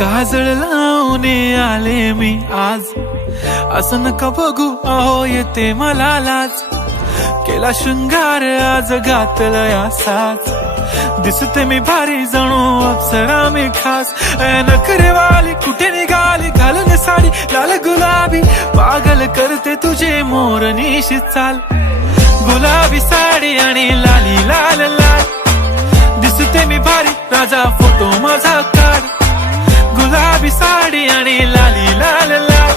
काजळ लावून आले मी आज, असं नका बघू अहो येते मला लाज. केला शृंगार आज घातला साज, दिसते मी भारी जणू अप्सरा मी खास. नखरेवाली कुठे निघाली घालून साडी लाल गुलाबी, पागल करते तुझे मोरनीशी चाल. गुलाबी साडी आणि लाली लाल लाल, दिसते मी भारी राजा फोटो माझा काढ. गुलाबी साडी आणि लाली लाल लाल,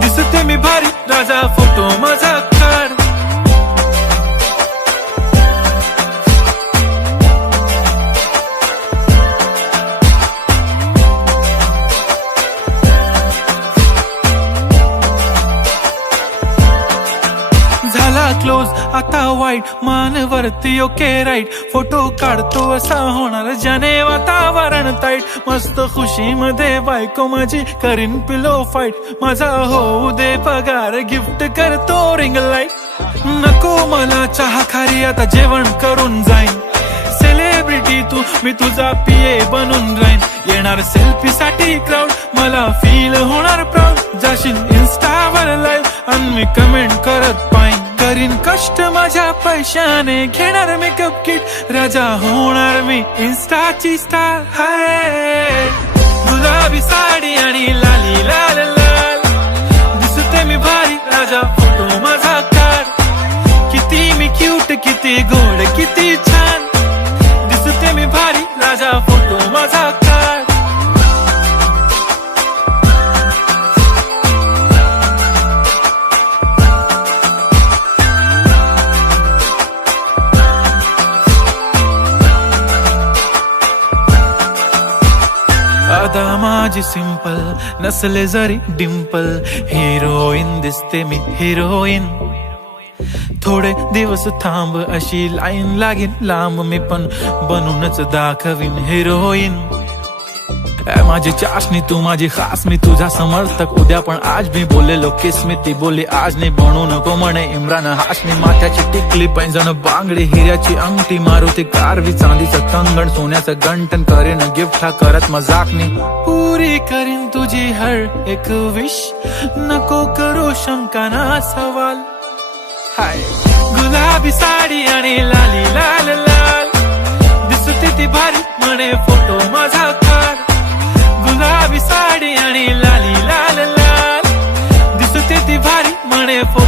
दिसते मी भारी राजा फोटो माझा काढ. झाला क्लोज आता वाईट, मान वरती ओके राईट. फोटो काढतो असा होणार ज्याने वातावरण ताईट. मस्त खुशी मध्ये बायको माझी करीन पिलो फाईट. माझा होऊ दे पगार गिफ्ट करतो रिंग लाईट. नको मला चहा खारी आता जेवण करून जाईन. सेलिब्रिटी तू मी तुझा पिये बनून राहीन. येणार सेल्फी साठी क्राऊड मला फील होणार प्राऊड. जाशील इन्स्टावर लाईव्ह आणि मी कमेंट करत पाईन. करीन कष्ट माझ्या पैशाने घेणार मेकअप किट. राजा होणार मी इन्स्टाची स्टार. हाय गुलाबी साडी आणि लाली लाल लाल, दिसते मी भारी राजा फोटो माझा काढ. किती मी क्यूट किती गोड किती छान, दिसते मी भारी राजा फोटो माझा काढ. अदा माझी सिंपल नसले जरी डिंपल, हिरोईन दिसते मी हिरोईन. थोडे दिवस थांब अशी लाईन लागेल लांब, मी पण बनूनच दाखवीन हिरोईन. माझी चाशनी तू माझी खास, मी तुझा समर्थक उद्या पण आज. मी बोललेलो किस मी ती बोलली आज नाही. बनू नको म्हणे इम्रान हाशमी. माथ्याची टिकली पैंजण बांगडी, हिऱ्याची अंगठी, मारुती कारवी, चांदीचं कंगण, सोन्याचं गंटन. करेन गिफ्ट हा करत मजाकनी. पुरी करीन तुझी हर एक विश, नको करू शंका ना सवाल. हाय गुलाबी साडी आणि लाली लाल लाल, दिसते ती भारी म्हणे फोटो माझा काढ. गुलाबी साडी आणि लाली लाल लाल, दिसते ती भारी म्हणे फोटो